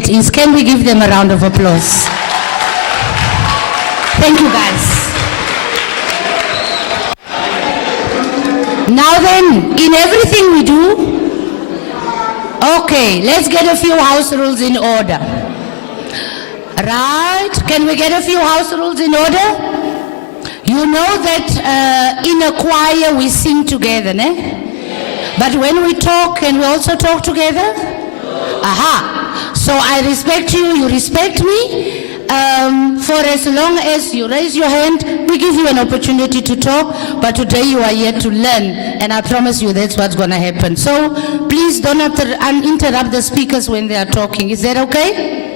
it is. Can we give them a round of applause? Thank you, guys. Now then, in everything we do, okay, let's get a few house rules in order. Right, can we get a few house rules in order? You know that in a choir we sing together, ne? But when we talk, can we also talk together? Aha, so I respect you, you respect me. For as long as you raise your hand, we give you an opportunity to talk, but today you are here to learn, and I promise you that's what's going to happen. So please don't interrupt the speakers when they are talking. Is that okay?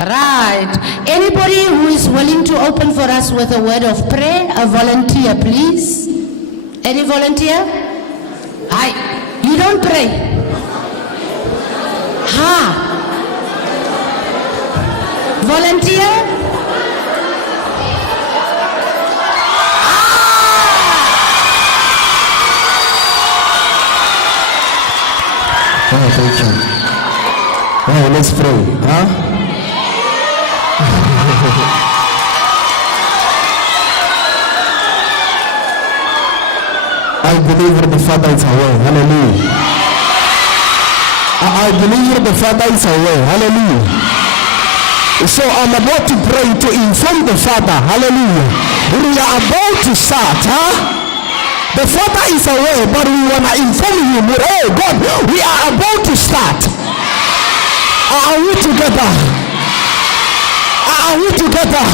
Right. Anybody who is willing to open for us with a word of prayer, a volunteer, please. Any volunteer? Hi. You don't pray? Ha. Volunteer? Oh, thank you. Oh, let's pray, huh? I believe that the Father is aware. Hallelujah. I believe that the Father is aware. Hallelujah. So I'm about to pray to inform the Father. Hallelujah. We are about to start, huh? The Father is aware, but we want to inform him. Oh God, we are about to start. Are we together? Are we together?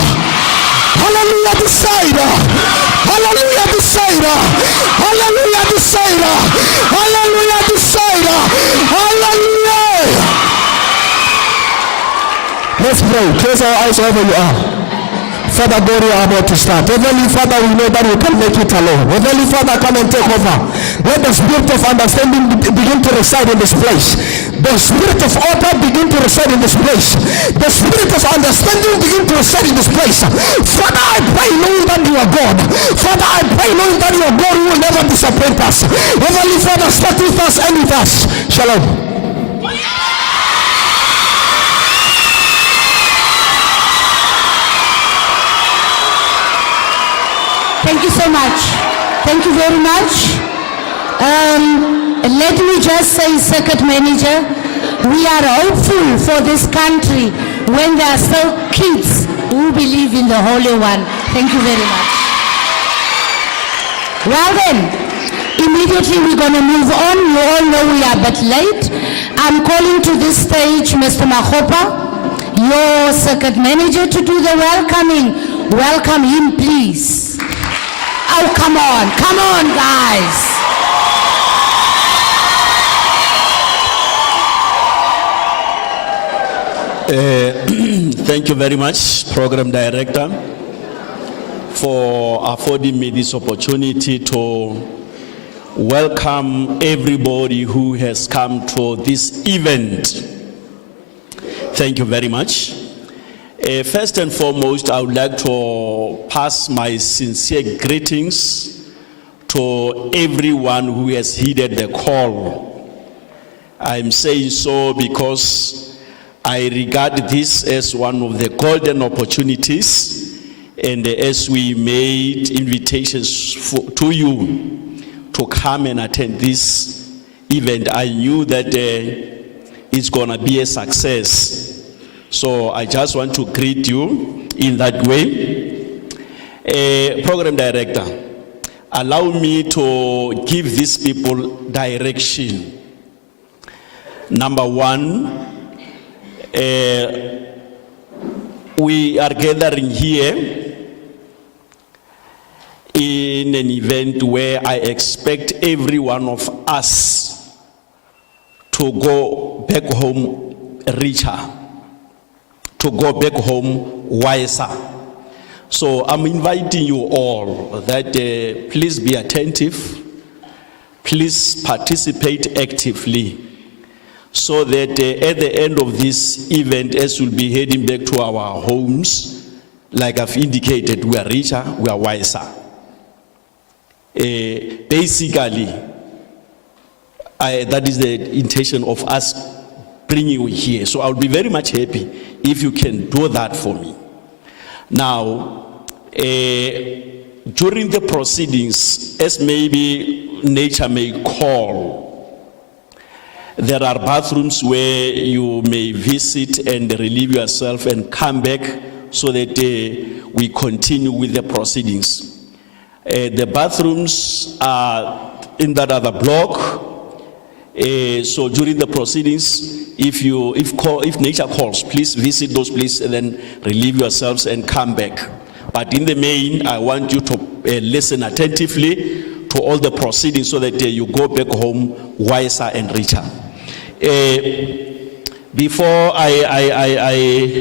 Hallelujah, this side. Hallelujah, this side. Hallelujah, this side. Hallelujah, this side. Hallelujah. Let's pray. Close our eyes wherever you are. Father God, we are about to start. Heavenly Father, we know that we can make it alone. Heavenly Father, come and take over. Let the spirit of understanding begin to reside in this place. The spirit of order begin to reside in this place. The spirit of understanding begin to reside in this place. Father, I pray knowing that you are God. Father, I pray knowing that you are God who will never disappoint us. Heavenly Father, start with us and with us. Shalom. Thank you so much. Thank you very much. Let me just say, Circuit Manager, we are hopeful for this country when there are still kids who believe in the Holy One. Thank you very much. Well then, immediately we're going to move on. You all know we are a bit late. I'm calling to this stage Mr. Makhetha, your Circuit Manager, to do the welcoming. Welcome him, please. Oh, come on, guys. Thank you very much, Program Director, for affording me this opportunity to welcome everybody who has come to this event. Thank you very much. First and foremost, I would like to pass my sincere greetings to everyone who has heeded the call. I'm saying so because I regard this as one of the golden opportunities, and as we made invitations to you to come and attend this event, I knew that it's going to be a success. So I just want to greet you in that way. Program Director, allow me to give these people direction. Number one, we are gathering here in an event where I expect every one of us to go back home richer, to go back home wiser. So I'm inviting you all that please be attentive, please participate actively, so that at the end of this event, as we'll be heading back to our homes, like I've indicated, we are richer, we are wiser. Basically, that is the intention of us bring you here. So I'll be very much happy if you can do that for me. Now, during the proceedings, as maybe nature may call, there are bathrooms where you may visit and relieve yourself and come back so that we continue with the proceedings. The bathrooms are in that other block. So during the proceedings, if nature calls, please visit those places and then relieve yourselves and come back. But in the main, I want you to listen attentively to all the proceedings so that you go back home wiser and richer. Before I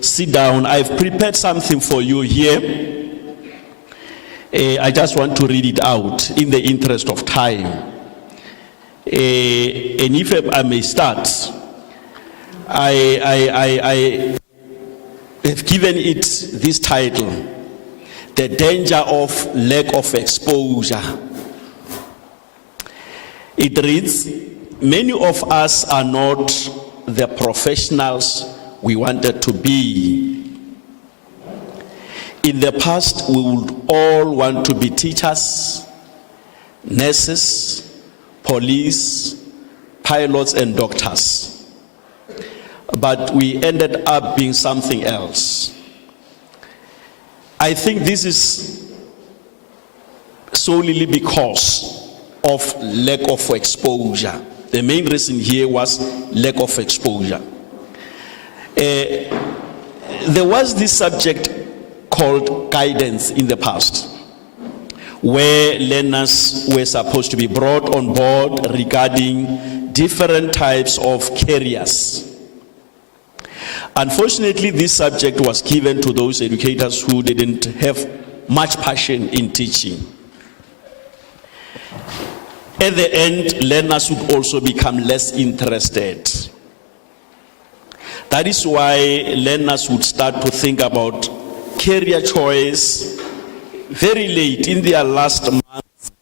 sit down, I've prepared something for you here. I just want to read it out in the interest of time. And if I may start, I have given it this title, The Danger of Lack of Exposure. It reads, many of us are not the professionals we wanted to be. In the past, we would all want to be teachers, nurses, police, pilots, and doctors. But we ended up being something else. I think this is solely because of lack of exposure. The main reason here was lack of exposure. There was this subject called guidance in the past, where learners were supposed to be brought on board regarding different types of careers. Unfortunately, this subject was given to those educators who didn't have much passion in teaching. At the end, learners would also become less interested. That is why learners would start to think about career choice very late in their last month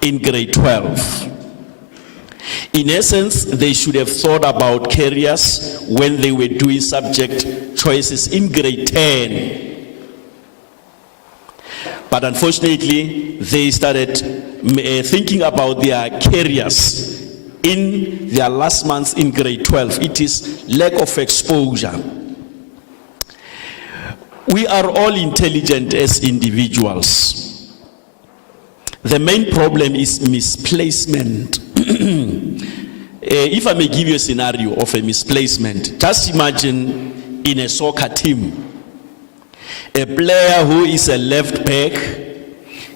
in grade 12. In essence, they should have thought about careers when they were doing subject choices in grade 10. But unfortunately, they started thinking about their careers in their last months in grade 12. It is lack of exposure. We are all intelligent as individuals. The main problem is misplacement. If I may give you a scenario of a misplacement, just imagine in a soccer team, a player who is a left back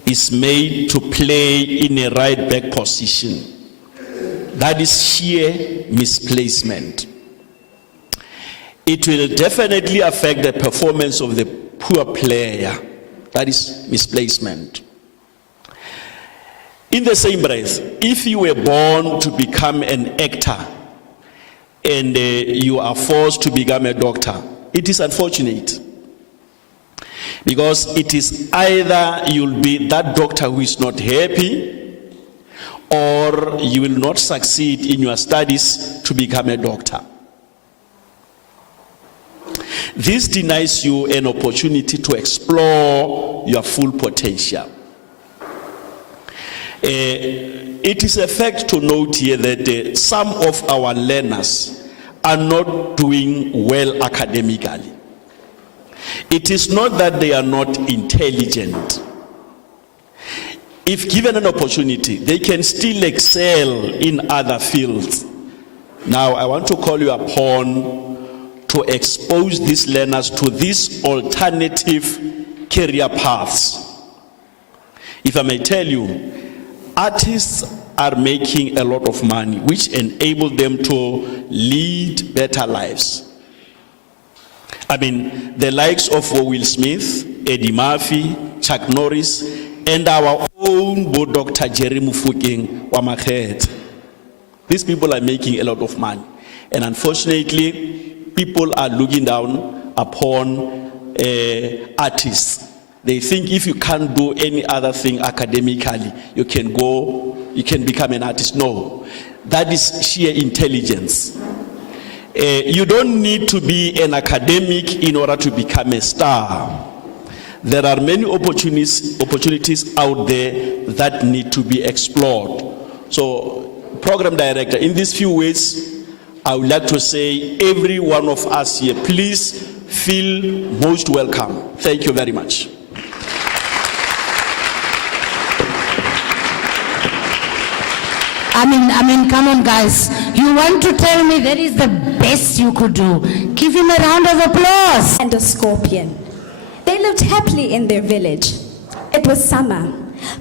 is made to play in a right back position. That is sheer misplacement. It will definitely affect the performance of the poor player. That is misplacement. In the same breath, if you were born to become an actor and you are forced to become a doctor, it is unfortunate. Because it is either you'll be that doctor who is not happy, or you will not succeed in your studies to become a doctor. This denies you an opportunity to explore your full potential. It is a fact to note here that some of our learners are not doing well academically. It is not that they are not intelligent. If given an opportunity, they can still excel in other fields. Now, I want to call you upon to expose these learners to these alternative career paths. If I may tell you, artists are making a lot of money, which enable them to lead better lives. I mean, the likes of Will Smith, Eddie Murphy, Chuck Norris, and our own Dr. Jerry Mofokeng wa Makhetha. These people are making a lot of money. And unfortunately, people are looking down upon artists. They think if you can't do any other thing academically, you can go you can become an artist. No, that is sheer intelligence. You don't need to be an academic in order to become a star. There are many opportunities out there that need to be explored. So, program director, in these few ways, I would like to say every one of us here, please feel most welcome. Thank you very much. I mean, come on guys. You want to tell me that is the best you could do? Give him a round of applause. And a scorpion. They lived happily in their village. It was summer.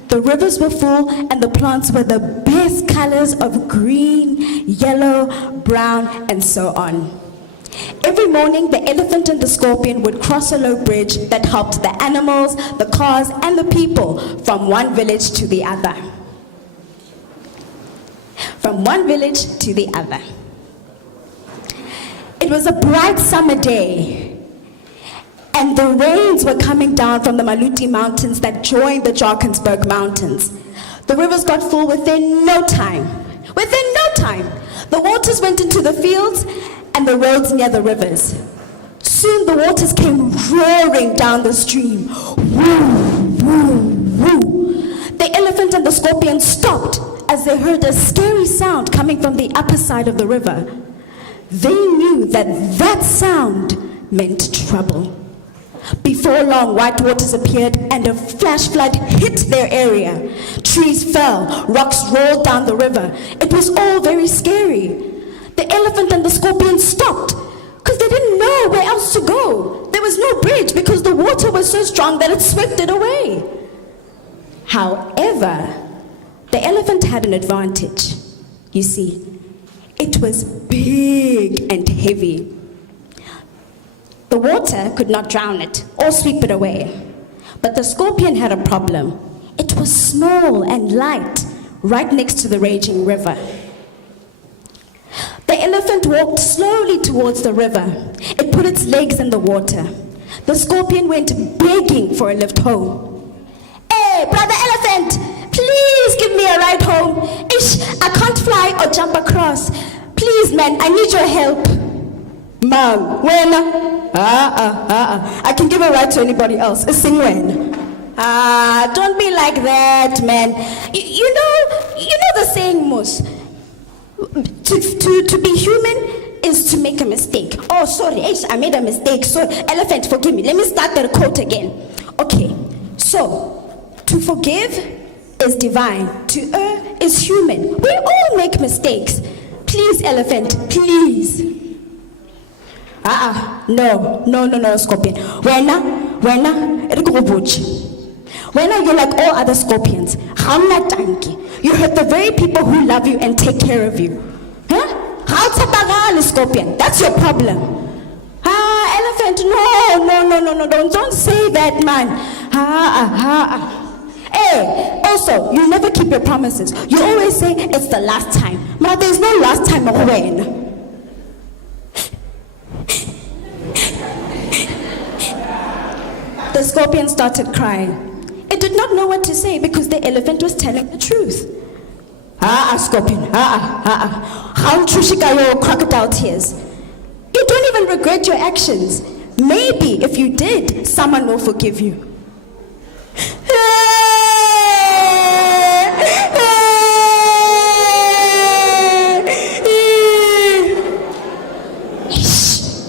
The rivers were full and the plants were the best colors of green, yellow, brown, and so on. Every morning, the elephant and the scorpion would cross a low bridge that helped the animals, the cars, and the people from one village to the other. From one village to the other. It was a bright summer day, and the rains were coming down from the Maluti Mountains that joined the Drakensberg Mountains. The rivers got full within no time. Within no time, the waters went into the fields and the roads near the rivers. Soon the waters came roaring down the stream. Woo, woo, woo. The elephant and the scorpion stopped as they heard a scary sound coming from the upper side of the river. They knew that that sound meant trouble. Before long, white waters appeared and a flash flood hit their area. Trees fell, rocks rolled down the river. It was all very scary. The elephant and the scorpion stopped because they didn't know where else to go. There was no bridge because the water was so strong that it swept it away. However, the elephant had an advantage. You see, it was big and heavy. The water could not drown it or sweep it away. But the scorpion had a problem. It was small and light, right next to the raging river. The elephant walked slowly towards the river. It put its legs in the water. The scorpion went begging for a lift home. Hey, brother elephant! Please give me a ride home. I can't fly or jump across. Please, man, I need your help. Mom, when? I can give a ride to anybody else. Sing when? Don't be like that, man. You know the saying, Mus. To be human is to make a mistake. Oh, sorry, I made a mistake. So, elephant, forgive me. Let me start the quote again. Okay, so, to forgive is divine. To err is human. We all make mistakes. Please, elephant, please. No, scorpion. When you're like all other scorpions. You hurt the very people who love you and take care of you. Huh? Scorpion, that's your problem. Elephant, no, don't say that, man. Hey, also, you never keep your promises. You always say it's the last time. But there's no last time of when. The scorpion started crying. It did not know what to say because the elephant was telling the truth. Scorpion, crocodile tears. You don't even regret your actions. Maybe if you did, someone will forgive you.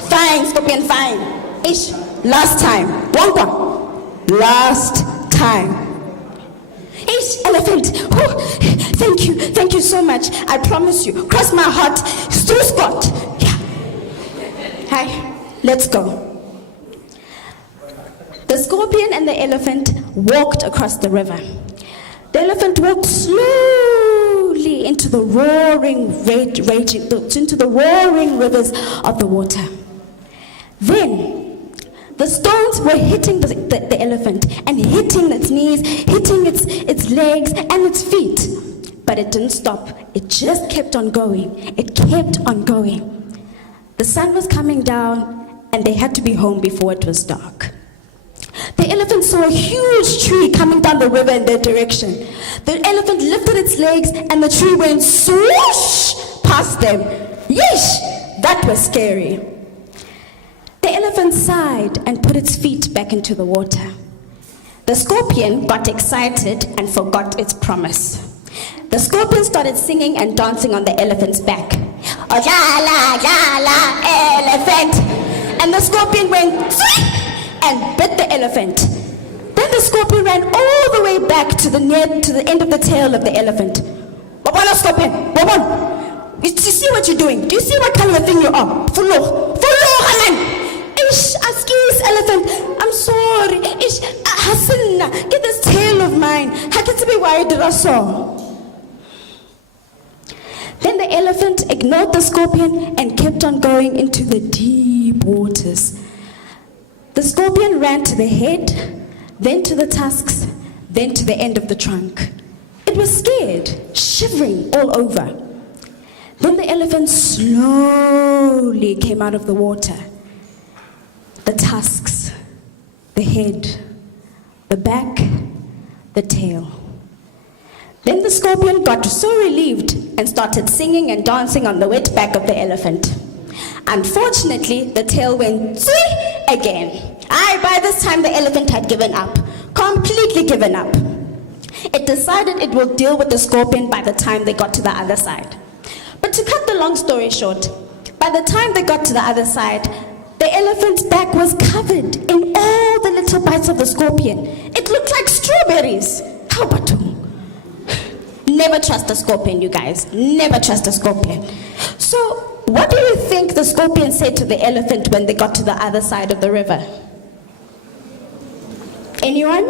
Fine, scorpion, fine. Last time. Last time. Elephant. Oh, thank you so much. I promise you. Cross my heart. Stu Scott. Yeah. Hi, let's go. The scorpion and the elephant walked across the river. The elephant walked slowly into the roaring rivers of the water. Then the stones were hitting the elephant and hitting its knees, hitting its legs and its feet. But it didn't stop. It just kept on going. It kept on going. The sun was coming down and they had to be home before it was dark. the elephant saw a huge tree coming down the river in their direction. The elephant lifted its legs and the tree went swoosh past them. Yeesh, that was scary. The elephant sighed and put its feet back into the water. The scorpion got excited and forgot its promise. The scorpion started singing and dancing on the elephant's back. Ojala, jala, elephant. And the scorpion went and bit the elephant. Then the scorpion ran all the way back to the end of the tail of the elephant. Bobona, scorpion, Bobon. You see what you're doing? Do you see what kind of thing you are? Follow, Hanan. Ish, excuse elephant. I'm sorry. Ish, Hassan, get this tail of mine. How can it be worried that I saw? Then the elephant ignored the scorpion and kept on going into the deep waters. The scorpion ran to the head, then to the tusks, then to the end of the trunk. It was scared, shivering all over. Then the elephant slowly came out of the water. The tusks, the head, the back, the tail. Then the scorpion got so relieved and started singing and dancing on the wet back of the elephant. Unfortunately, the tail went zui again. By this time the elephant had given up, completely given up. It decided it will deal with the scorpion by the time they got to the other side. But to cut the long story short, by the time they got to the other side, the elephant's back was covered in all the little bites of the scorpion. It looked like strawberries. How about you? Never trust a scorpion, you guys. Never trust a scorpion. So, what do you think the scorpion said to the elephant when they got to the other side of the river? Anyone?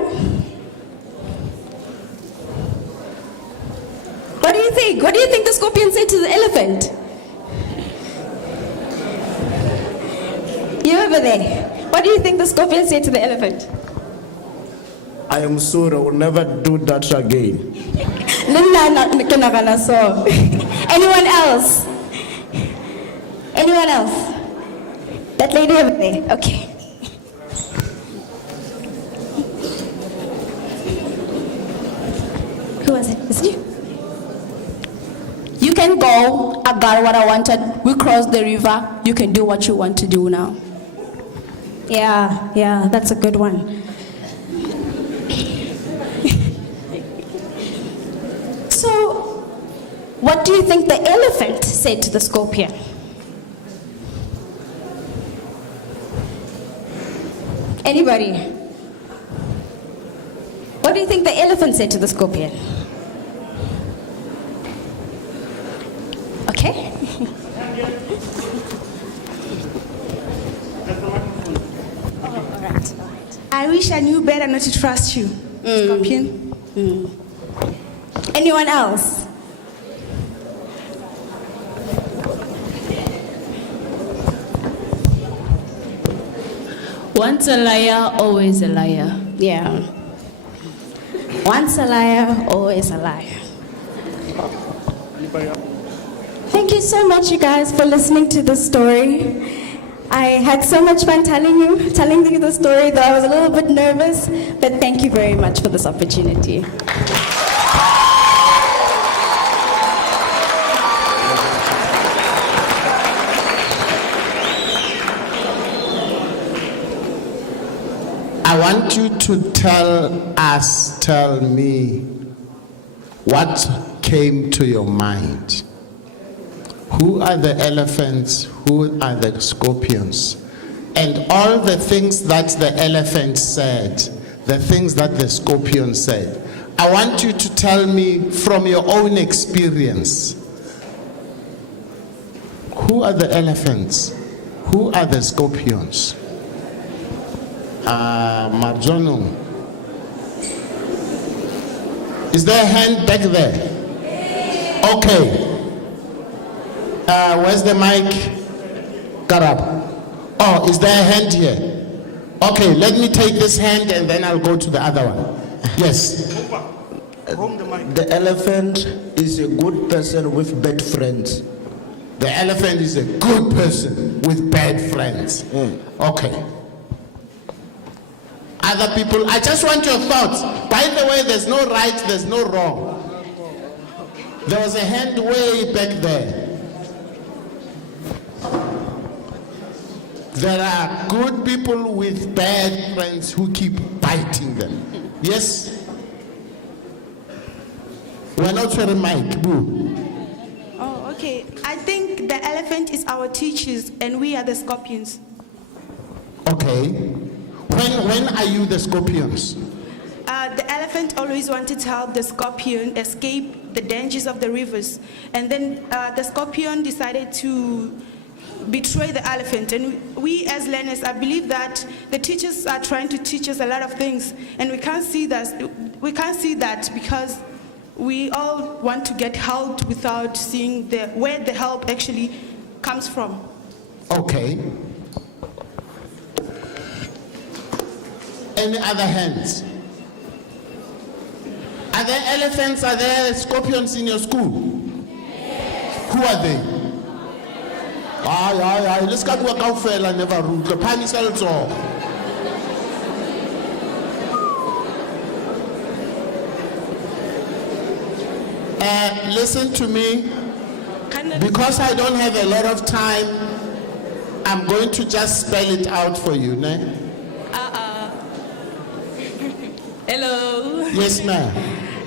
What do you think? What do you think the scorpion said to the elephant? You over there. What do you think the scorpion said to the elephant? I am sorry, I will never do that again. Anyone else? Anyone else? That lady over there. Okay. Who was it? Was it you? You can go. I got what I wanted. We crossed the river. You can do what you want to do now. Yeah, that's a good one. So, what do you think the elephant said to the scorpion? Anybody? What do you think the elephant said to the scorpion? Okay. All right. I wish I knew better not to trust you, Scorpion. Anyone else? Once a liar, always a liar. Yeah. Once a liar, always a liar. Thank you so much, you guys, for listening to this story. I had so much fun telling you the story, though I was a little bit nervous, but thank you very much for this opportunity. I want you to tell me what came to your mind. Who are the elephants? Who are the scorpions? And all the things that the elephant said, the things that the scorpion said. I want you to tell me from your own experience. Who are the elephants? Who are the scorpions? Marjono. Is there a hand back there? Okay. Where's the mic? Karab. Oh, is there a hand here? Okay, let me take this hand and then I'll go to the other one. Yes. The elephant is a good person with bad friends. The elephant is a good person with bad friends. Okay. Other people, I just want your thoughts. By the way, there's no right, there's no wrong. There was a hand way back there. There are good people with bad friends who keep biting them. Yes? We're not sharing mic. Boo. Oh, okay. I think the elephant is our teachers and we are the scorpions. Okay. When are you the scorpions? The elephant always wanted to help the scorpion escape the dangers of the rivers. And then the scorpion decided to betray the elephant. And we as learners, I believe that the teachers are trying to teach us a lot of things. And we can't see that because we all want to get help without seeing where the help actually comes from. Okay. Any other hands? Are there elephants? Are there scorpions in your school? Who are they? Let's go to a council and never root. The pan is also. Listen to me. Because I don't have a lot of time, I'm going to just spell it out for you. Ne? Hello. Yes, ma'am.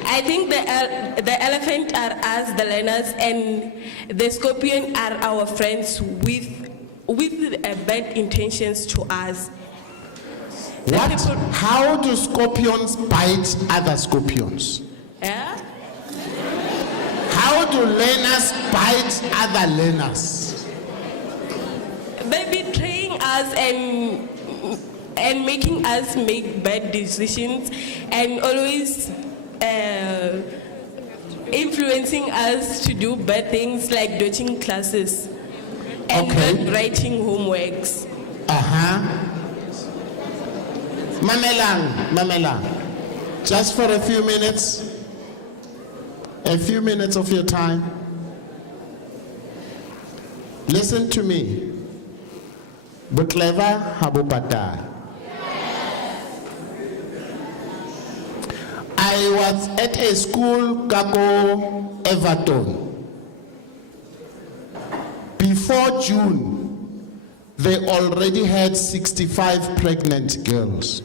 I think the elephant are us, the learners, and the scorpion are our friends with bad intentions to us. What? How do scorpions bite other scorpions? Yeah? How do learners bite other learners? By betraying us and making us make bad decisions and always influencing us to do bad things like dodging classes and not writing homeworks. Mamelang, just for a few minutes of your time. Listen to me. Butleva habupata. I was at a school, Kako Everton. Before June, they already had 65 pregnant girls.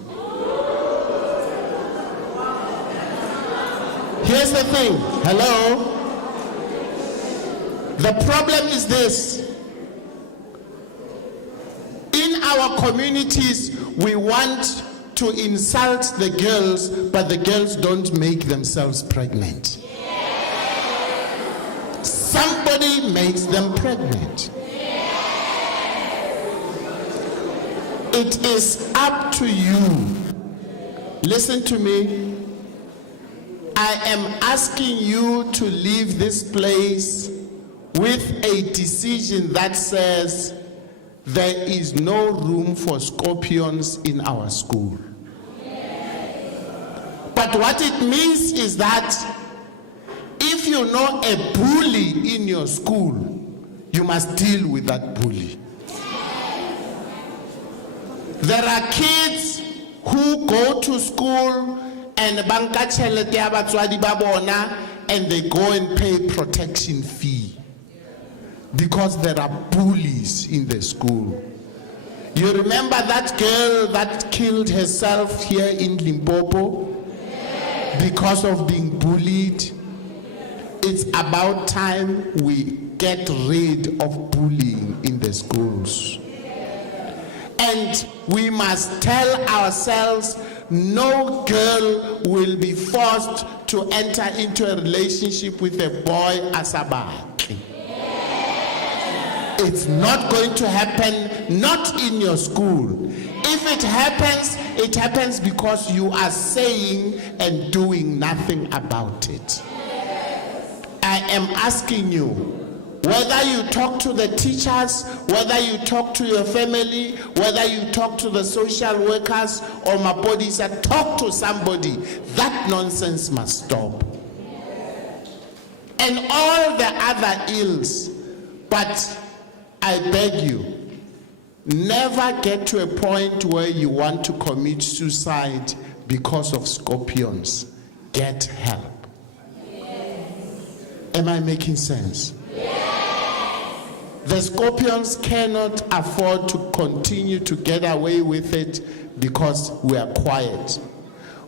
Here's the thing, hello? The problem is this. In our communities, we want to insult the girls, but the girls don't make themselves pregnant. Somebody makes them pregnant. It is up to you. Listen to me. I am asking you to leave this place with a decision that says there is no room for scorpions in our school. But what it means is that if you know a bully in your school, you must deal with that bully. There are kids who go to school and banka chelete ya batswadi ba bona and they go and pay protection fee because there are bullies in the school. You remember that girl that killed herself here in Limpopo because of being bullied? It's about time we get rid of bullying in the schools. And we must tell ourselves no girl will be forced to enter into a relationship with a boy asabaki. It's not going to happen, not in your school. If it happens because you are saying and doing nothing about it. I am asking you, whether you talk to the teachers, whether you talk to your family, whether you talk to the social workers or Mapodisa, talk to somebody. That nonsense must stop. And all the other ills. But I beg you, Never get to a point where you want to commit suicide because of scorpions. Get help. Am I making sense? The scorpions cannot afford to continue to get away with it because we are quiet.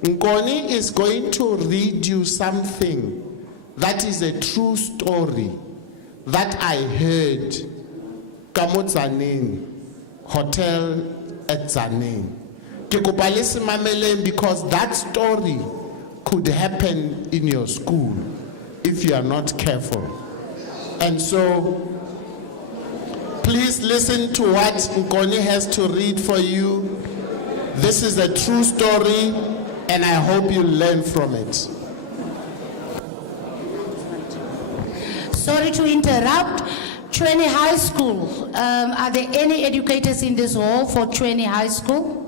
Nkoni is going to read you something that is a true story that I heard kamo Tzaneen, hotel at Tzaneen. Ke kopa le se mameleng because that story could happen in your school if you are not careful. And so, please listen to what Nkoni has to read for you. This is a true story, and I hope you learn from it. Sorry to interrupt. Twenty High School. Are there any educators in this hall for Twenty High School?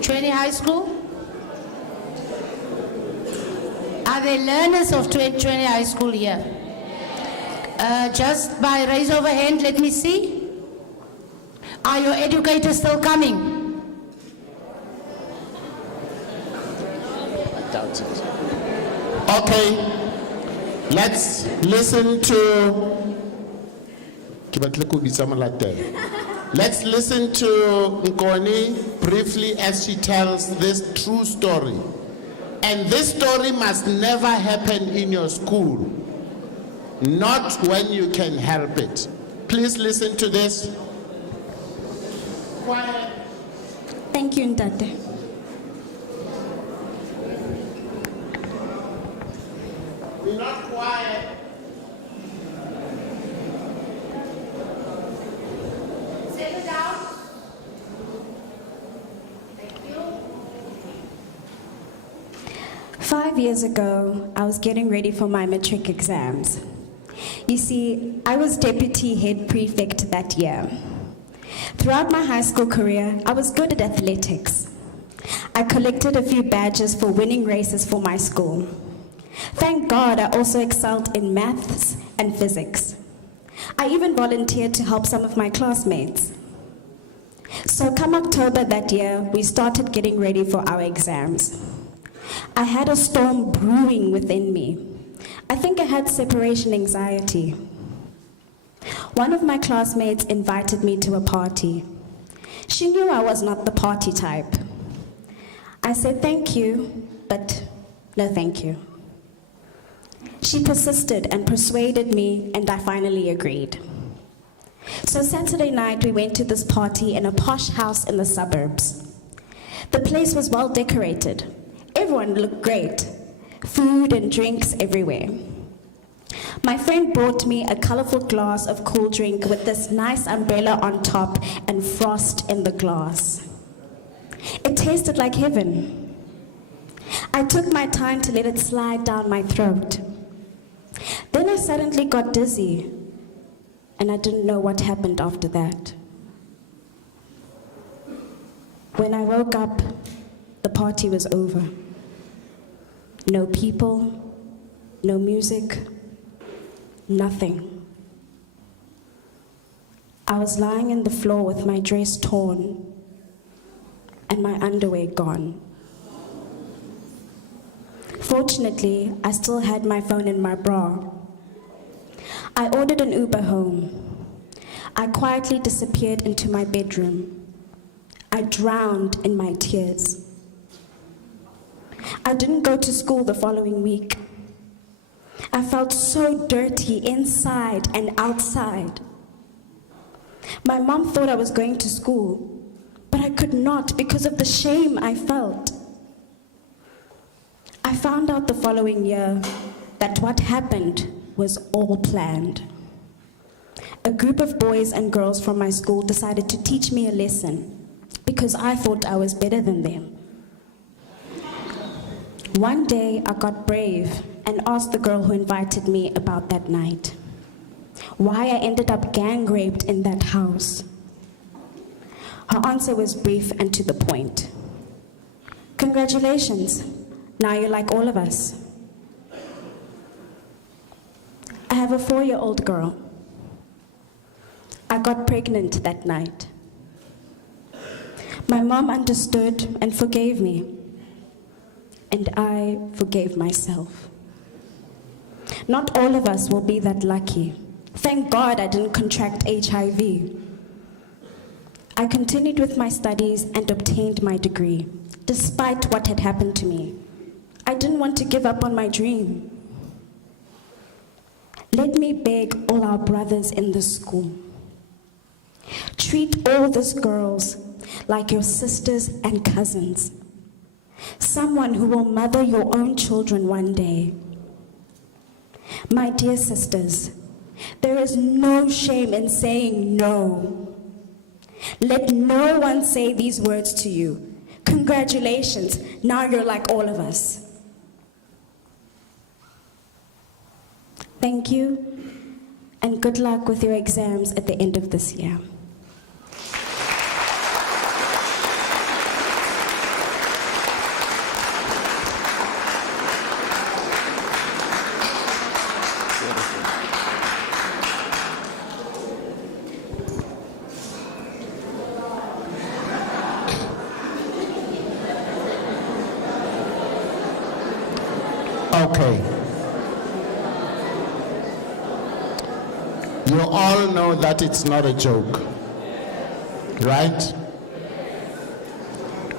Twenty High School? Are there learners of Twenty High School here? Just by raise of a hand, let me see. Are your educators still coming? I doubt it. Okay. Let's listen to. Let's listen to Nkoni briefly as she tells this true story. And this story must never happen in your school. Not when you can help it. Please listen to this. Quiet. Thank you, Ndate. We're not quiet. Settle down. Thank you. 5 years ago, I was getting ready for my matric exams. You see, I was deputy head prefect that year. Throughout my high school career, I was good at athletics. I collected a few badges for winning races for my school. Thank God I also excelled in maths and physics. I even volunteered to help some of my classmates. So come October that year, we started getting ready for our exams. I had a storm brewing within me. I think I had separation anxiety. One of my classmates invited me to a party. She knew I was not the party type. I said thank you, but no thank you. She persisted and persuaded me, and I finally agreed. So Saturday night, we went to this party in a posh house in the suburbs. The place was well decorated. Everyone looked great. Food and drinks everywhere. My friend brought me a colorful glass of cool drink with this nice umbrella on top and frost in the glass. It tasted like heaven. I took my time to let it slide down my throat. Then I suddenly got dizzy, and I didn't know what happened after that. When I woke up, the party was over. No people, no music, nothing. I was lying on the floor with my dress torn and my underwear gone. Fortunately, I still had my phone in my bra. I ordered an Uber home. I quietly disappeared into my bedroom. I drowned in my tears. I didn't go to school the following week. I felt so dirty inside and outside. My mom thought I was going to school, but I could not because of the shame I felt. I found out the following year that what happened was all planned. A group of boys and girls from my school decided to teach me a lesson because I thought I was better than them. One day, I got brave and asked the girl who invited me about that night, why I ended up gang raped in that house. Her answer was brief and to the point. Congratulations, now you're like all of us. I have a 4-year-old girl. got pregnant that night. My mom understood and forgave me, and I forgave myself. Not all of us will be that lucky. Thank God I didn't contract HIV. I continued with my studies and obtained my degree, despite what had happened to me. I didn't want to give up on my dream. Let me beg all our brothers in the school. Treat all these girls like your sisters and cousins. Someone who will mother your own children one day. My dear sisters, there is no shame in saying no. Let no one say these words to you. Congratulations, now you're like all of us. Thank you, and good luck with your exams at the end of this year. Okay. You all know that it's not a joke, right?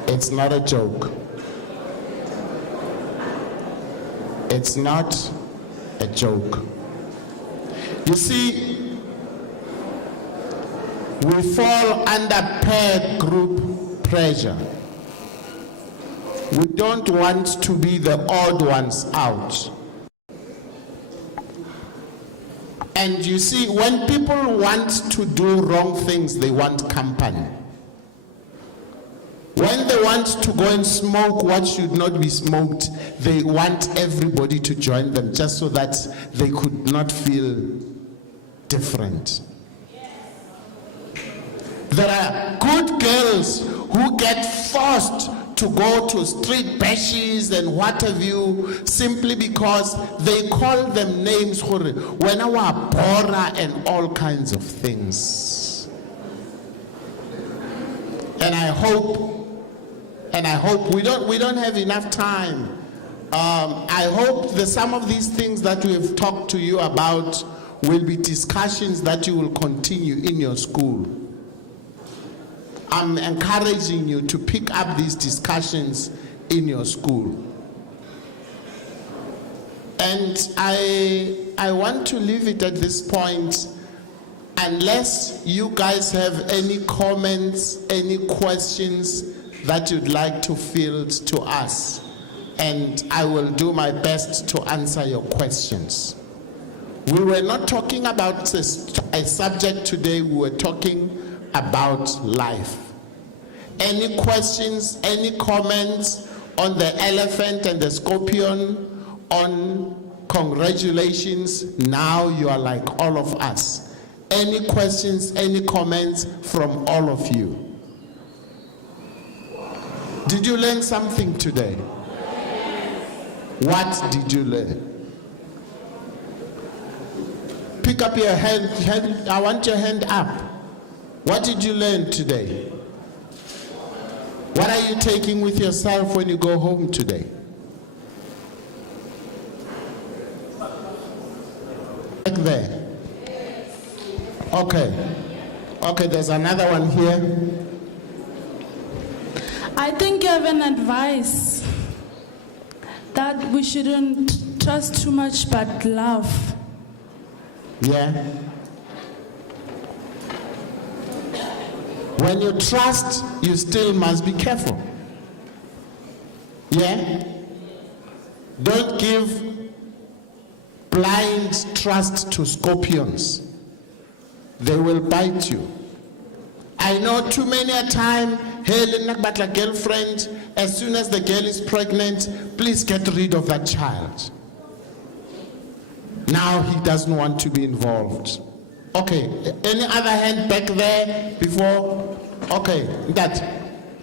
It's not a joke. It's not a joke. You see, we fall under peer group pressure. We don't want to be the odd ones out. And you see, when people want to do wrong things, they want company. When they want to go and smoke what should not be smoked, they want everybody to join them just so that they could not feel different. There are good girls who get forced to go to street bashes and what have you, simply because they call them names, when our bora and all kinds of things. And I hope we don't have enough time. I hope that some of these things that we have talked to you about will be discussions that you will continue in your school. I'm encouraging you to pick up these discussions in your school. And I want to leave it at this point, unless you guys have any comments, any questions that you'd like to field to us, and I will do my best to answer your questions. We were not talking about a subject today, we were talking about life. Any questions, any comments on the elephant and the scorpion, on congratulations, now you are like all of us. Any questions, any comments from all of you? Did you learn something today? What did you learn? Pick up your hand, I want your hand up. What did you learn today? What are you taking with yourself when you go home today? Back there. Okay. Okay, there's another one here. I think you have an advice that we shouldn't trust too much but love. Yeah. When you trust, you still must be careful. Yeah? Don't give blind trust to scorpions. They will bite you. I know too many a time, hey, but a girlfriend, as soon as the girl is pregnant, please get rid of that child. Now he doesn't want to be involved. Okay, any other hand back there before? Okay, that.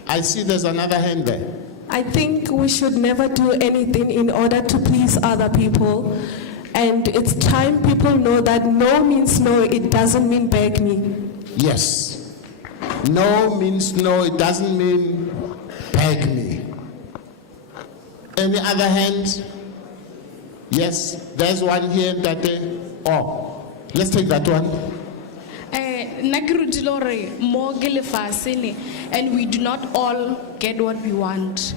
I see there's another hand there. I think we should never do anything in order to please other people. And it's time people know that no means no, it doesn't mean beg me. Yes. No means no, it doesn't mean beg me. Any other hand? Yes, there's one here, Tate. Oh, let's take that one. And we do not all get what we want.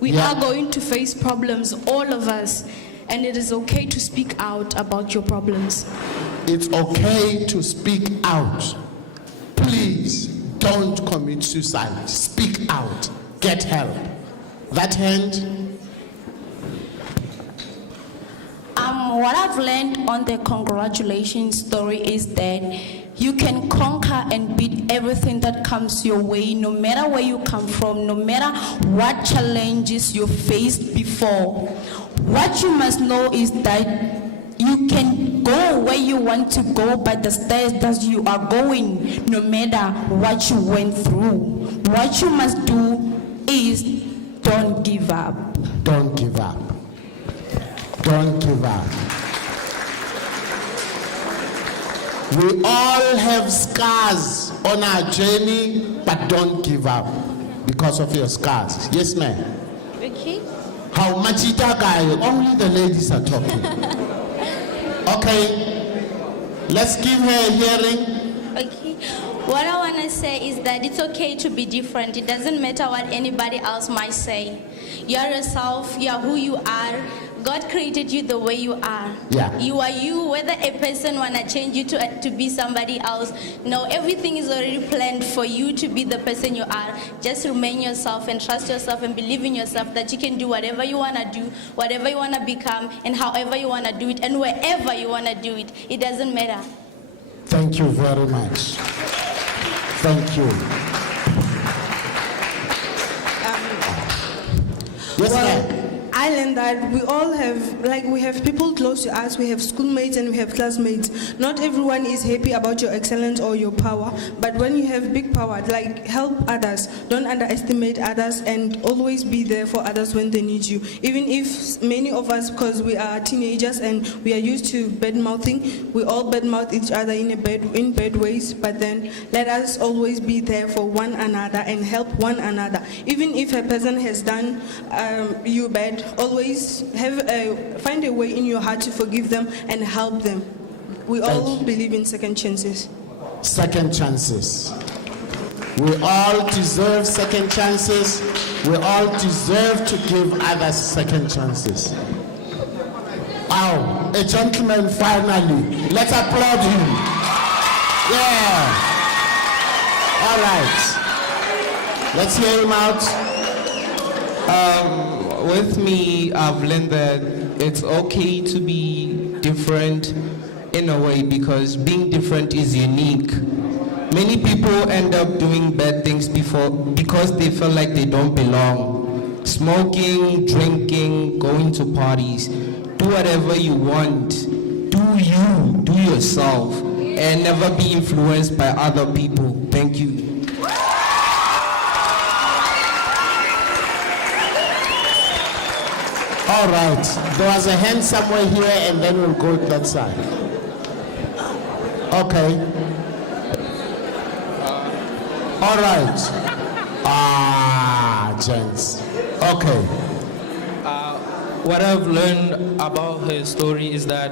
We Yeah. are going to face problems, all of us, and it is okay to speak out about your problems. It's okay to speak out. Please don't commit suicide. Speak out. Get help. That hand. What I've learned on the congratulations story is that you can conquer and beat everything that comes your way, no matter where you come from, no matter what challenges you faced before. What you must know is that you can go where you want to go by the stairs that you are going, no matter what you went through. What you must do is don't give up. Don't give up. Don't give up. We all have scars on our journey, but don't give up because of your scars. Yes, ma'am. Okay. How much it guy? Only the ladies are talking. Okay. Let's give her a hearing. Okay. What I want to say is that it's okay to be different. It doesn't matter what anybody else might say. You're yourself. You're who you are. God created you the way you are. Yeah. You are you. Whether a person wanna change you to be somebody else, no, everything is already planned for you to be the person you are. Just remain yourself and trust yourself and believe in yourself that you can do whatever you wanna do, whatever you wanna become, and however you wanna do it, and wherever you wanna do it. It doesn't matter. Thank you very much. Thank you. Yes, ma'am. I learned that we all have, we have people close to us, we have schoolmates and we have classmates. Not everyone is happy about your excellence or your power, but when you have big power, help others. Don't underestimate others and always be there for others when they need you. Even if many of us, because we are teenagers and we are used to bad-mouthing, we all bad-mouth each other in bad ways, but then let us always be there for one another and help one another. Even if a person has done you bad, always find a way in your heart to forgive them and help them. We all believe in second chances. Second chances. We all deserve second chances. We all deserve to give others second chances. Wow, a gentleman finally. Let's applaud him. Yeah. All right. Let's hear him out. With me, I've learned that it's okay to be different in a way because being different is unique. Many people end up doing bad things because they feel like they don't belong. Smoking, drinking, going to parties. Do whatever you want. Do you, do yourself, and never be influenced by other people. Thank you. All right, there was a hand somewhere here and then we'll go to that side. Okay. All right. Gents. Okay. What I've learned about her story is that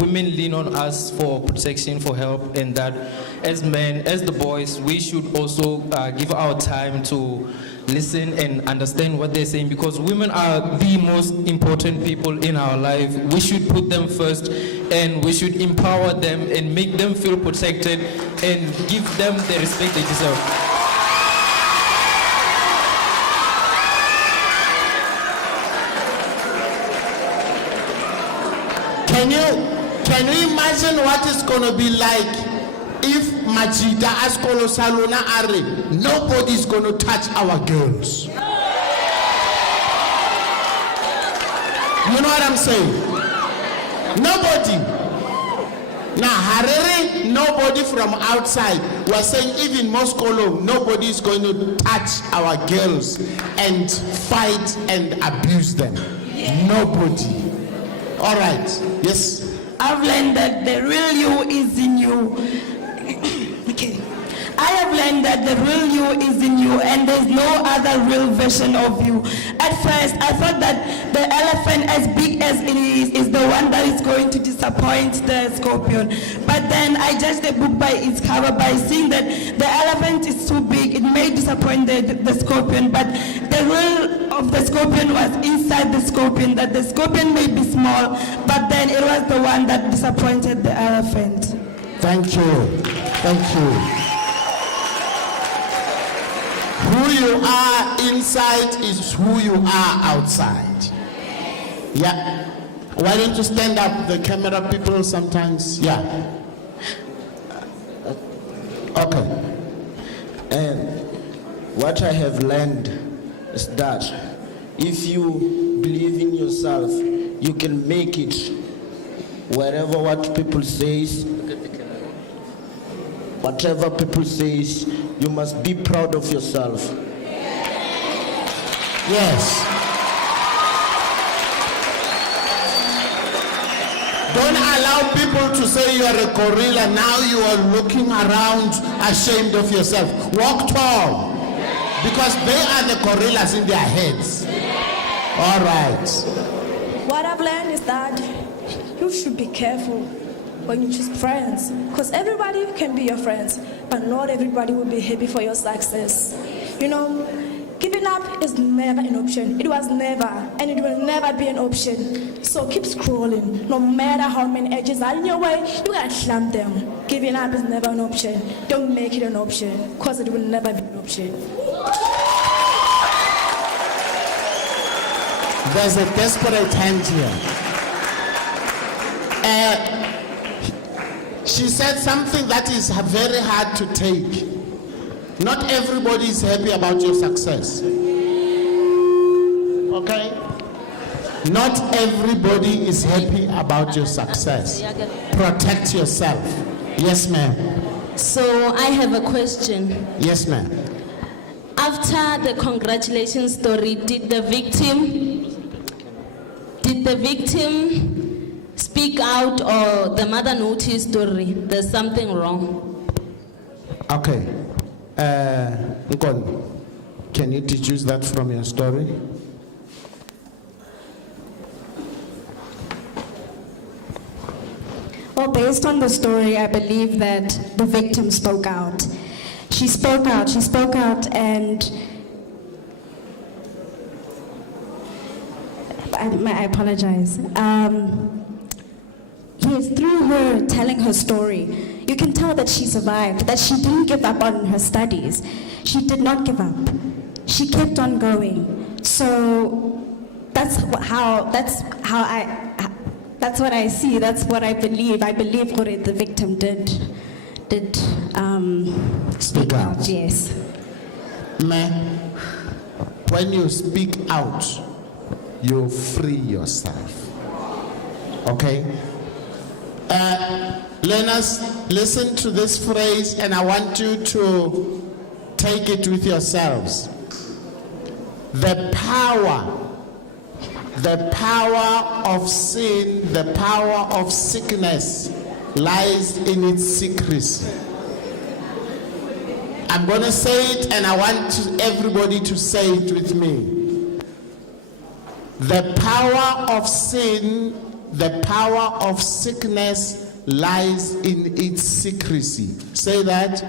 women lean on us for protection, for help, and that as men, as the boys, we should also give our time to listen and understand what they're saying, because women are the most important people in our life. We should put them first and we should empower them and make them feel protected and give them the respect they deserve. Can you imagine what it's going to be like if Majida Askolo Salona Are, nobody's going to touch our girls? You know what I'm saying? Nobody. Now, Harare, nobody from outside. We're saying even Moskolo, nobody is going to touch our girls and fight and abuse them. Nobody. All right. Yes. I've learned that the real you is in you. Okay. I have learned that the real you is in you and there's no other real version of you. At first, I thought that the elephant, as big as it is the one that is going to disappoint the scorpion. But then I judged the book by its cover by seeing that the elephant is too big. It may disappoint the scorpion, but the real of the scorpion was inside the scorpion, that the scorpion may be small, but then it was the one that disappointed the elephant. Thank you. Thank you. Who you are inside is who you are outside. Yeah. Why don't you stand up, the camera people sometimes? Yeah. Okay. And what I have learned is that if you believe in yourself, you can make it wherever what people says. Whatever people says, you must be proud of yourself. Yes. Don't allow people to say you are a gorilla. Now you are looking around ashamed of yourself. Walk tall. Because they are the gorillas in their heads. All right. What I've learned is that you should be careful when you choose friends, because everybody can be your friends, but not everybody will be happy for your success. You know, giving up is never an option. It was never, and it will never be an option. So keep scrolling. No matter how many edges are in your way, you gotta climb them. Giving up is never an option. Don't make it an option, because it will never be an option. There's a desperate hand here. She said something that is very hard to take. Not everybody is happy about your success. Okay? Not everybody is happy about your success. Protect yourself. Yes, ma'am. So I have a question. Yes, ma'am. After the congratulations story, did the victim speak out, or the mother noticed story there's something wrong? Okay. Nkon, can you deduce that from your story? Well, based on the story, I believe that the victim spoke out. She spoke out, and I apologize. Yes, through her telling her story, you can tell that she survived, that she didn't give up on her studies. She did not give up. She kept on going. So that's what I see. That's what I believe. I believe what the victim did speak out. Yes. Ma'am, when you speak out, you free yourself. Okay? Learners, listen to this phrase, and I want you to take it with yourselves. The power of sin, the power of sickness lies in its secrecy. I'm going to say it, and I want everybody to say it with me. The power of sin, the power of sickness lies in its secrecy. Say that.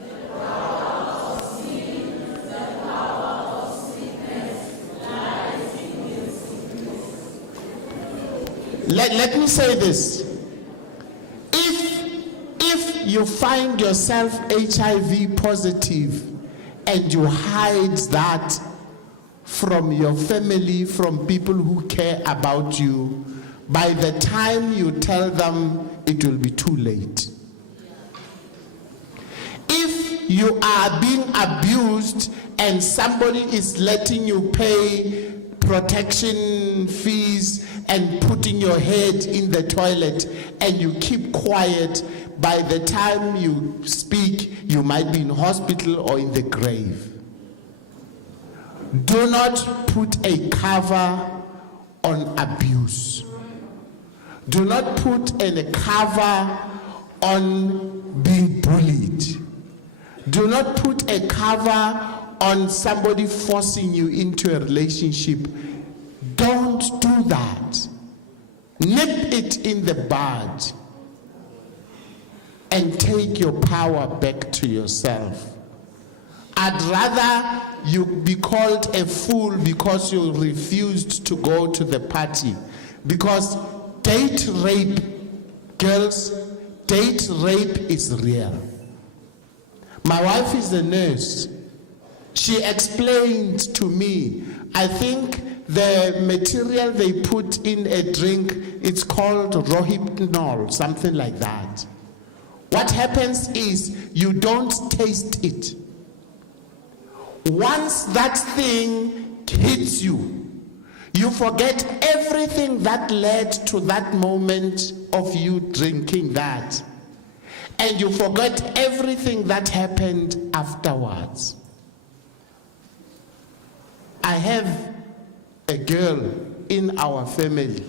The power of sin, the power of sickness lies in its secrecy. Let me say this. If you find yourself HIV positive and you hide that from your family, from people who care about you, by the time you tell them, it will be too late. If you are being abused and somebody is letting you pay protection fees and putting your head in the toilet and you keep quiet, by the time you speak, you might be in hospital or in the grave. Do not put a cover on abuse. Do not put a cover on being bullied. Do not put a cover on somebody forcing you into a relationship. Don't do that. Nip it in the bud and take your power back to yourself. I'd rather you be called a fool because you refused to go to the party. Because date rape, girls, date rape is real. My wife is a nurse. She explained to me, I think the material they put in a drink, it's called rohypnol, something like that. What happens is you don't taste it. Once that thing hits you, you forget everything that led to that moment of you drinking that. And you forget everything that happened afterwards. I have a girl in our family.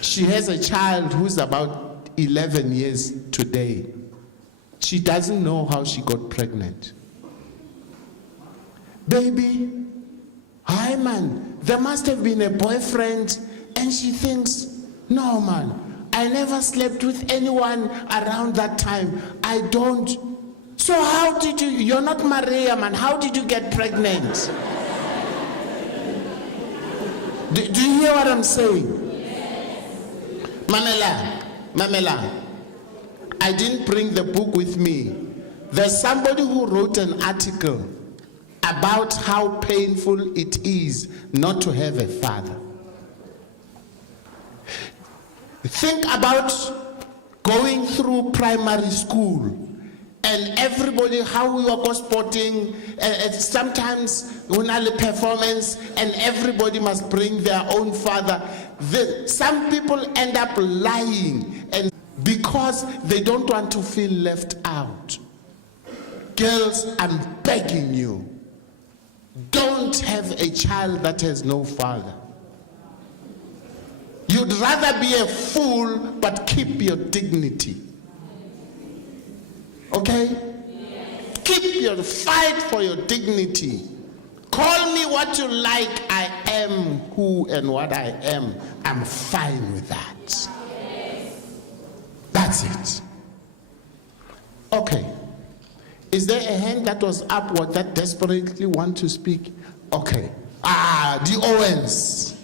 She has a child who's about 11 years today. She doesn't know how she got pregnant. Baby, hi man, there must have been a boyfriend, and she thinks, no man, I never slept with anyone around that time. I don't. So how did you're not Maria, man, how did you get pregnant? Do you hear what I'm saying? Yes. Mamela, I didn't bring the book with me. There's somebody who wrote an article about how painful it is not to have a father. Think about going through primary school and everybody, how we were sporting, sometimes when I performance and everybody must bring their own father. Some people end up lying and because they don't want to feel left out. Girls, I'm begging you, don't have a child that has no father. You'd rather be a fool but keep your dignity. Okay? Yes. Keep your fight for your dignity. Call me what you like. I am who and what I am. I'm fine with that. Yes. That's it. Okay. Is there a hand that was upward that desperately want to speak? Okay. The Owens.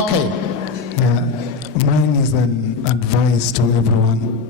Okay. Yeah, mine is an advice to everyone.